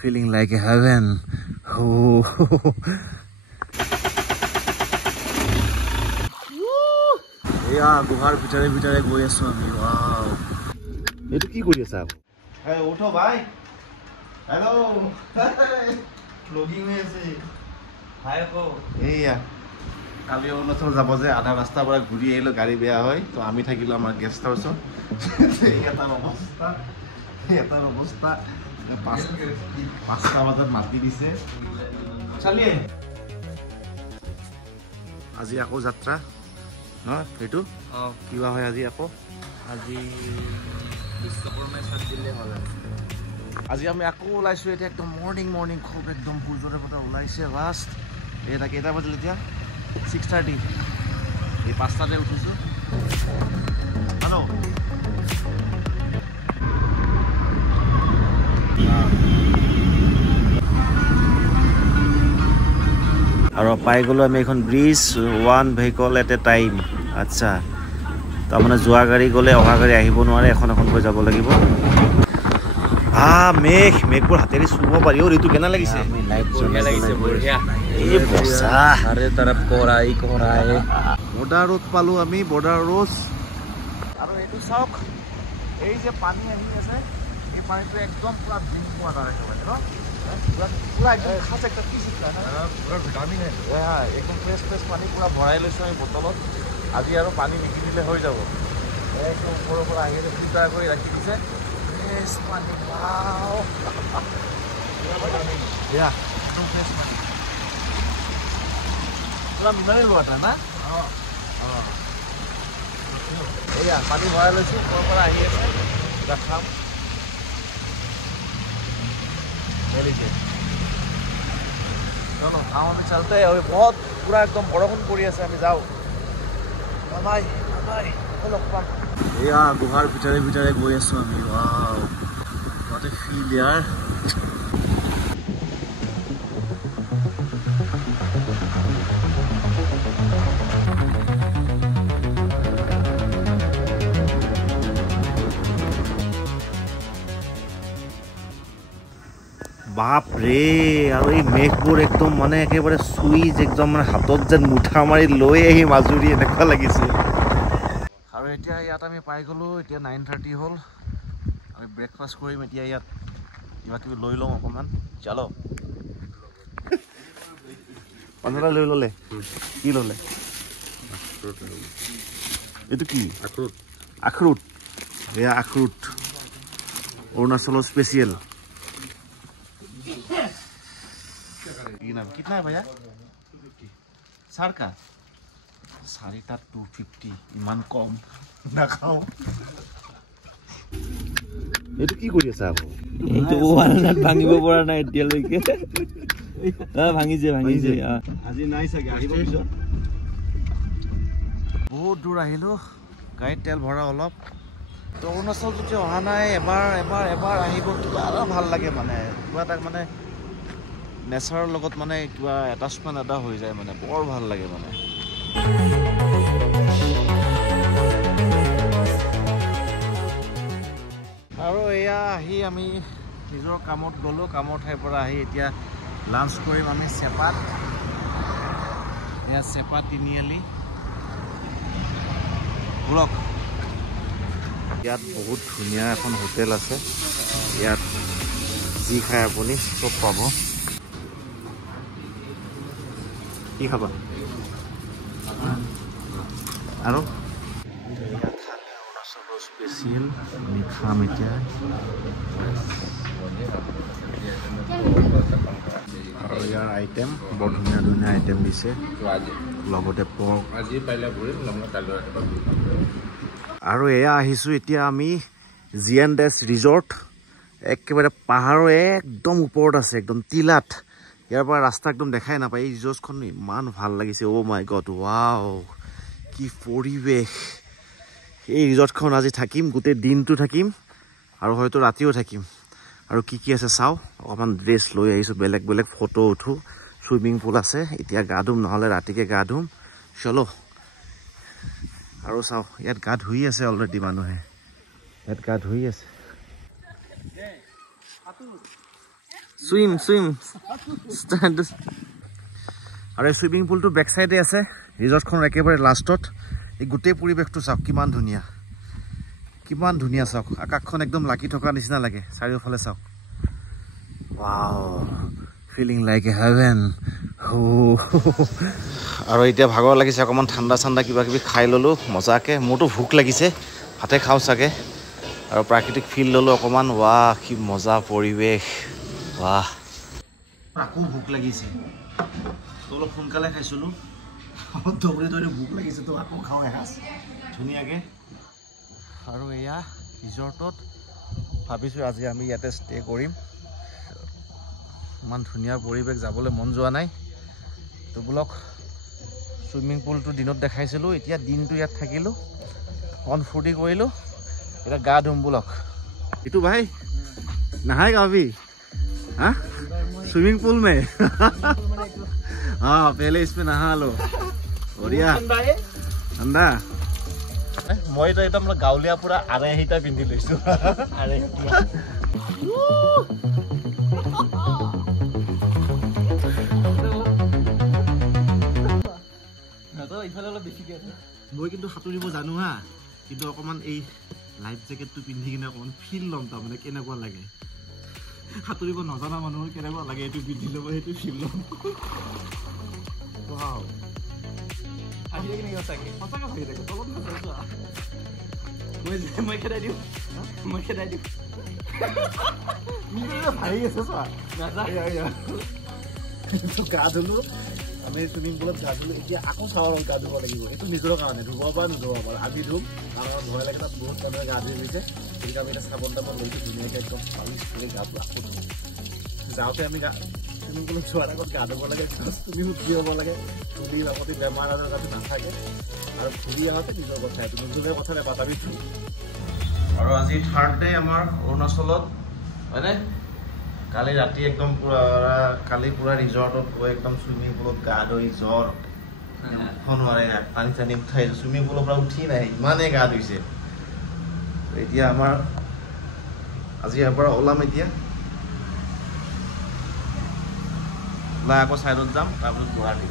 feeling like a heaven. Oh. Yeah, guhar bitare goi asu ami. Wow. Etu ki kori asa? Hey, utho bhai. Hello. Vlogging mein ase. Hi ko. Eya. কালি অৰুণাচল যাব যে আধা ৰাস্তাৰ পৰা ঘূৰি আহিলো গাড়ী বেয়া হয় তো আমি থাকিলো আমাৰ গেষ্ট হাউসত এটাৰ অৱস্থা 5টা বজাত মাতি দিছে চালিয়ে আজি আকৌ যাত্ৰা ন হেতু কিবা হয় আজি আকৌ আজি বিশ্বকৰ্মাই সাত দিলে হ'ল আজি আমি আকৌ ওলাইছো এটা একদম মৰ্নিং খুব একদম সূৰ্যৰ পৰা ওলাইছে লাষ্ট এটা কেইটা বাজিল এতিয়া 6:30 এই 5টাতে উঠিছো হ্যালো আৰু পাই গলো আমি এখন bridge one vehicle at A time আচ্ছা তাৰমানে যোৱা গাড়ী গলে অহা গাড়ী আহিব নোৱাৰে এখন কৈ যাব লাগিব মেঘবোৰ হাতেৰে চুব পাৰি আৰু এইটো কেনে লাগিছে বঢ়িয়া এই বসা আৰে तरफ কোৰাই বৰ্ডাৰ ৰোড পালো আমি বৰ্ডাৰ ৰোড আৰু এইটো চাওক এই যে পানী আহি আছে এই পানীটো একদম পুৰা ড্ৰিংক ৱাটাৰ একেবাৰে ন পুৰা একদম খাস একটা কি শিকলা পুৰা ভিটামিন একদম ফ্ৰেছ পানী পুৰা ভৰাই লৈছো আমি বটলত আজি আৰু পানী নিকিনিলে হৈ যাব একদম ওপৰৰ পৰা আহি ফিল্টাৰ কৰি ৰাখি দিছে ফ্ৰেছ পানী ওয়াও ইয়া একদম ফ্ৰেছ পানী পুৰা মিনাৰেল ৱাটাৰ না এয়া পানী ভৰাই লৈছো ওপৰৰ পৰা আহি আছে দেখাম गाँव में चलते हैं अभी बहुत पूरा एकदम बरखुन पड़ी আছে আমি যাও বাই এয়া গুহাৰ ভিতৰে গৈ আছো আমি ওয়াও what a feel यार বাপ ৰে আৰু এই মেঘবোৰ একদম মানে একেবাৰে সুইজ একদম মানে হাতত যেন মুঠা মাৰি লৈ আহি মাজুৰি এনেকুৱা লাগিছে আৰু এতিয়া ইয়াত আমি পাই গলো এতিয়া 9:30 হ'ল আমি ব্ৰেকফাষ্ট কৰিম এতিয়া ইয়াত কিবা কিবি লৈ লওঁ অকমান চলো অন্ধৰা লৈ ললে কি ললে এইটো কি আখৰুট এয়া আখৰুট অৰুণাচলৰ স্পেচিয়েল कितना है भैया सार का सारी ता 250 इमान कम ना खाओ এটো কি কৰি আছে আকৌ এটো ওৱালনাট ভাঙিব পৰা নাই এতিয়ালৈকে ভাঙিছে আজি নাই চাগে আহিব পিছত বহুত দূৰ আহিলো গাড়ীত তেল ভৰা অলপ তো অৰুণাচল যদি অহা নাই এবাৰ আহিব কিবা আৰু ভাল লাগে মানে কিবা এটা মানে নেচাৰৰ লগত মানে কিবা এটাচমেন্ট এটা হৈ যায় মানে বৰ ভাল লাগে মানে আৰু এয়া আহি আমি নিজৰ কামত গলো কামৰ ঠাইৰ পৰা আহি এতিয়া লাঞ্চ কৰিম আমি চেপাত এয়া চেপা তিনিআলি ব্লক ইয়াত বহুত ধুনীয়া এখন হোটেল আছে ইয়াত যি খায় আপুনি সব পাব কি খাবা আৰু অৰুণাচলৰ স্পেচিয়েল আমি খাম এতিয়া আৰু ইয়াৰ আইটেম বৰ ধুনীয়া আইটেম দিছে লগতে পৰ্ক আৰু এয়া আহিছো এতিয়া আমি জিএনডেছ ৰিজৰ্ট একেবাৰে পাহাৰৰ একদম ওপৰত আছে একদম তিলাত ইয়াৰ পৰা ৰাস্তা একদম দেখাই নাপায় এই ৰিজৰ্টখন ইমান ভাল লাগিছে অ' মাই গড ৱাও কি পৰিৱেশ এই ৰিজৰ্টখন আজি থাকিম গোটেই দিনটো থাকিম আৰু হয়তো ৰাতিও থাকিম আৰু কি আছে চাও অকমান ড্ৰেছ লৈ আহিছো বেলেগ ফটো উঠো সুইমিং পুল আছে এতিয়া গা ধুম নহলে ৰাতিকে গা ধুম চলো আৰু চাও ইয়াত গা ধুই আছে অলৰেডি মানুহে ইয়াত গা ধুই আছে সুইম আৰু এই চুইমিং পুলটো বেক চাইডে আছে ৰিজৰ্টখনৰ একেবাৰে লাষ্টত এই গোটেই পৰিৱেশটো চাওক কিমান ধুনীয়া চাওক আকাশখন একদম লাগি থকা নিচিনা লাগে চাৰিওফালে চাওক wow feeling like a heaven আৰু এতিয়া ভাগৰ লাগিছে অকণমান ঠাণ্ডা কিবা কিবি খাই ল'লোঁ মজাকৈ মোৰতো ভোক লাগিছে ভাতে খাওঁ চাগে আৰু প্ৰাকৃতিক ফিল ল'লোঁ অকণমান ৱাহ কি মজা পৰিৱেশ ৱাহ আকৌ ভোক লাগিছে অলপ সোনকালে খাইছিলোঁ দৌৰি ভোক লাগিছে তো আকৌ খাওঁ এসাঁজ ধুনীয়াকৈ আৰু এয়া ৰিজৰ্টত ভাবিছোঁ আজি আমি ইয়াতে ষ্টে কৰিম ইমান ধুনীয়া পৰিৱেশ যাবলৈ মন যোৱা নাই তো বোলক চুইমিং পুলটো দিনত দেখাইছিলোঁ এতিয়া দিনটো ইয়াত থাকিলোঁ অকণ ফূৰ্তি কৰিলোঁ এতিয়া গা ধুম বোলক এইটো ভাই নাহায়েগা अभी हाँ स्विमिंग पूल में हाँ पहले इसमें नहा लो बढ़िया ठंडा মই তো একদম গাঁৱলীয়া পুৰা আঢ়ৈহিতা পিন্ধি লৈছো মই কিন্তু সাঁতুৰিব জানো হা কিন্তু অকণমান এই লাইফ জেকেটটো পিন্ধি কিনে অকণমান ফিল ল'ম তাৰমানে কেনেকুৱা লাগে সাঁতুৰিব নজনা মানুহৰ কেনেকুৱা লাগে এইটো পিন্ধি ল'ব সেইটো ফিল ল'ম গা ধুলো আমি চুইমিং পুলত গা ধুলো এতিয়া আকৌ চাওঁ গা ধুব লাগিব এইটো নিজৰ কাৰণে ধুব পৰা নুধুব পৰা আজি ধুম কাৰণ ভয় লাগে তাত বহুত মানুহে গা ধুই গৈছে গতিকে আমি এতিয়া চাবোন তাবোন লৈছোঁ ধুনীয়াকৈ একদম পালিচ কৰি গাটো আকৌ ধুম যাওঁতে আমি চুইমিং পুলত যোৱাৰ আগত গা ধুব লাগে তুমি শুদ্ধি হ'ব লাগে চুলি বাপতি বেমাৰ আজাৰ যাতে নাথাকে আৰু ঘূৰি আহোঁতে নিজৰ কথা এইটো নতুনকৈ কথা নাপাতাবি আৰু আজি থাৰ্ড ডে আমাৰ অৰুণাচলত হয়নে কালি ৰাতি একদম কালি পুৰা ৰিজৰ্টত গৈ একদম চুইমিং পুলত গা ধুই জ্বৰ নোৱাৰে পানী চানী উঠাই চুইমিং পুলৰ পৰা উঠি নাই ইমানেই গা ধুইছে এতিয়া আমাৰ আজি ইয়াৰ পৰা ওলাম এতিয়া ওলাই আকৌ চাইডত যাম তাৰপিছত গুৱাহাটী